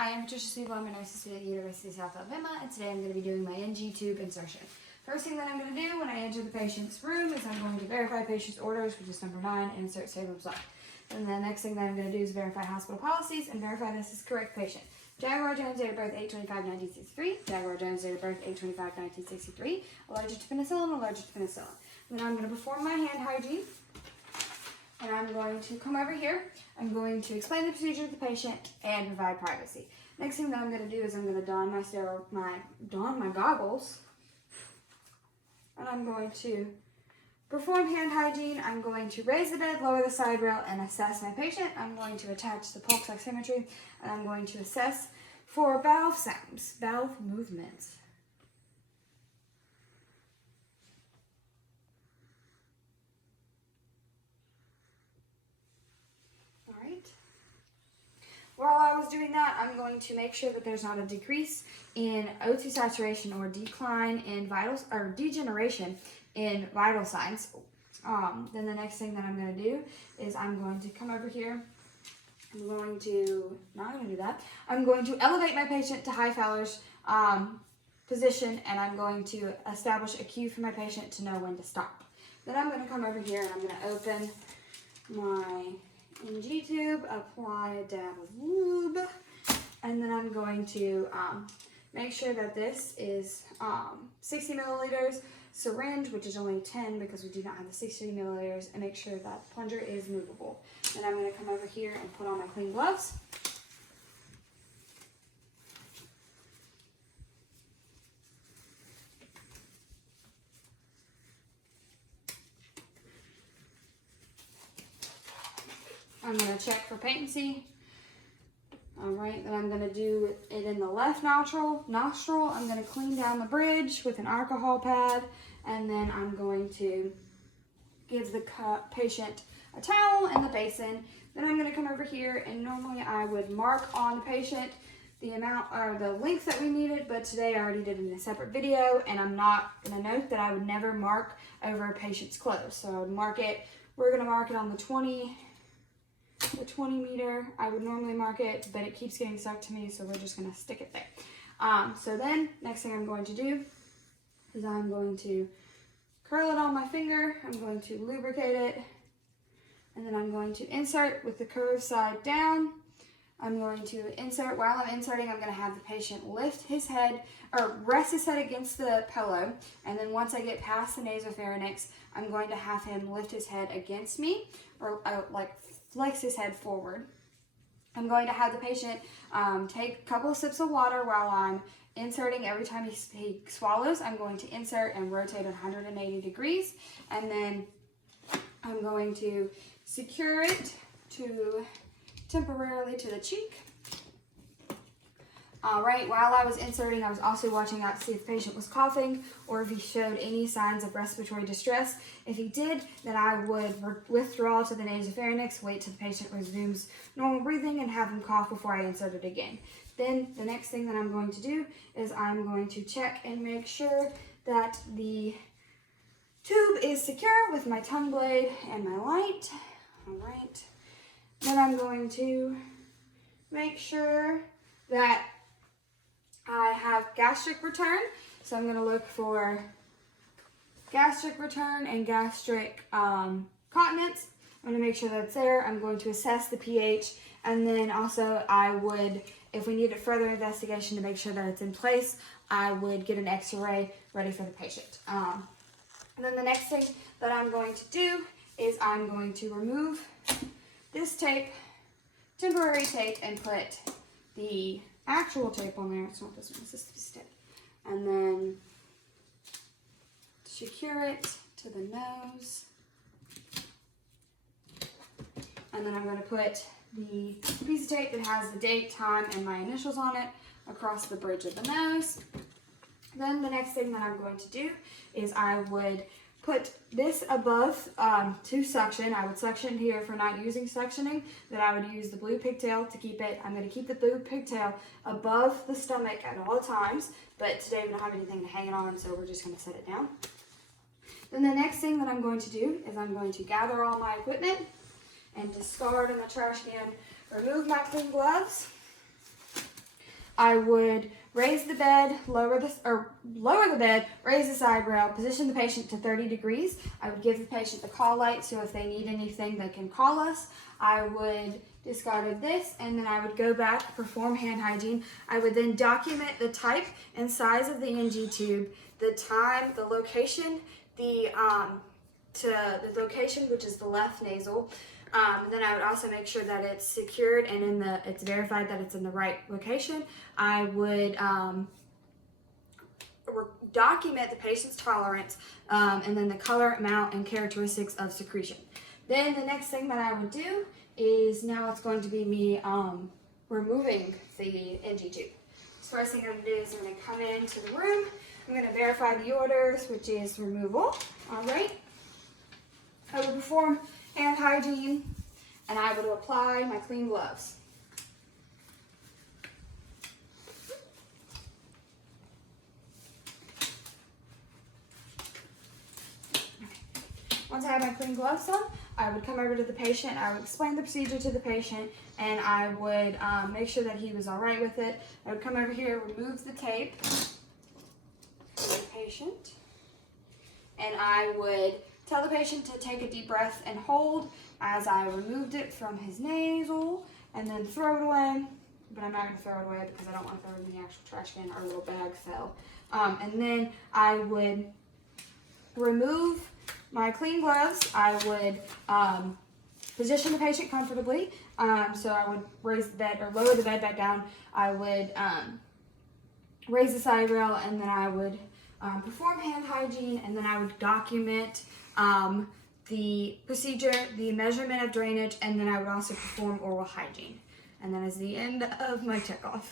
I am Patricia Siebel. I'm a nursing student at the University of South Alabama, and today I'm going to be doing my NG tube insertion. First thing that I'm going to do when I enter the patient's room is I'm going to verify patient's orders, which is number 9, and insert Sabrum's Life. And the next thing that I'm going to do is verify hospital policies and verify this is correct patient. Jaguar Jones, date of birth 8/25/1963. Jaguar Jones, date of birth 8/25/1963. Allergic to penicillin, allergic to penicillin. Then I'm going to perform my hand hygiene. And I'm going to come over here. I'm going to explain the procedure to the patient and provide privacy. Next thing that I'm going to do is I'm going to don my goggles. And I'm going to perform hand hygiene. I'm going to raise the bed, lower the side rail, and assess my patient. I'm going to attach the pulse oximetry, and I'm going to assess for valve sounds, valve movements. While I was doing that, I'm going to make sure that there's not a decrease in O2 saturation or decline in vitals or degeneration in vital signs. Then the next thing that I'm going to do is I'm going to come over here. I'm going to elevate my patient to high Fowler's position, and I'm going to establish a cue for my patient to know when to stop. Then I'm going to come over here and I'm going to open my NG tube, apply a dab of lube, and then I'm going to make sure that this is 60 milliliters syringe, which is only 10 because we do not have the 60 milliliters, and make sure that plunger is movable. Then I'm going to come over here and put on my clean gloves. I'm going to check for patency. Alright, then I'm going to do it in the left nostril. I'm going to clean down the bridge with an alcohol pad, and then I'm going to give the patient a towel and the basin. Then I'm going to come over here, and normally I would mark on the patient the amount or the length that we needed, but today I already did it in a separate video, and I'm not going to note that I would never mark over a patient's clothes. So I would mark it, we're going to mark it on the 20 meter. I would normally mark it, but it keeps getting stuck to me, so we're just going to stick it there. So then, next thing I'm going to do is I'm going to curl it on my finger. I'm going to lubricate it, and then I'm going to insert with the curved side down. I'm going to insert. While I'm inserting, I'm going to have the patient lift his head, or rest his head against the pillow, and then once I get past the nasopharynx, I'm going to have him lift his head against me, or like flex his head forward. I'm going to have the patient take a couple of sips of water while I'm inserting. Every time he swallows, I'm going to insert and rotate 180 degrees, and then I'm going to secure it temporarily to the cheek. Alright, while I was inserting, I was also watching out to see if the patient was coughing or if he showed any signs of respiratory distress. If he did, then I would withdraw to the nasopharynx, wait till the patient resumes normal breathing, and have him cough before I insert it again. Then the next thing that I'm going to do is I'm going to check and make sure that the tube is secure with my tongue blade and my light. Alright, then I'm going to make sure that I have gastric return, so I'm going to look for gastric return and gastric continence. I'm going to make sure that it's there. I'm going to assess the pH, and then also I would, if we needed further investigation to make sure that it's in place, I would get an x-ray ready for the patient. And then the next thing that I'm going to do is I'm going to remove this tape, temporary tape, and put the actual tape on there. It's not this one, it's this tape. And then secure it to the nose. And then I'm going to put the piece of tape that has the date, time, and my initials on it across the bridge of the nose. Then the next thing that I'm going to do is I would put this above to suction. I would suction here for not using suctioning. Then I would use the blue pigtail to keep it. I'm going to keep the blue pigtail above the stomach at all times, but today we don't have anything to hang it on, so we're just going to set it down. Then the next thing that I'm going to do is I'm going to gather all my equipment and discard in the trash can, remove my clean gloves, I would raise the bed, lower the bed, raise the side rail, position the patient to 30 degrees. I would give the patient the call light, so if they need anything, they can call us. I would discard this, and then I would go back, perform hand hygiene. I would then document the type and size of the NG tube, the time, the location, the location, which is the left nasal. Then I would also make sure that it's secured and it's verified that it's in the right location. I would document the patient's tolerance, and then the color, amount, and characteristics of secretion. Then the next thing that I would do is, now it's going to be me removing the NG tube. So first thing I'm going to do is I'm going to come into the room. I'm going to verify the orders, which is removal. All right. I would perform hand hygiene, and I would apply my clean gloves. Once I have my clean gloves on, I would come over to the patient, I would explain the procedure to the patient, and I would make sure that he was all right with it. I would come over here, remove the tape for the patient, and I would tell the patient to take a deep breath and hold as I removed it from his nasal, and then throw it away. But I'm not going to throw it away because I don't want to throw it in the actual trash can. Our little bag fell. And then I would remove my clean gloves. I would position the patient comfortably. So I would raise the bed or lower the bed back down. I would raise the side rail, and then I would perform hand hygiene, and then I would document the procedure, the measurement of drainage, and then I would also perform oral hygiene. And that is the end of my checkoff.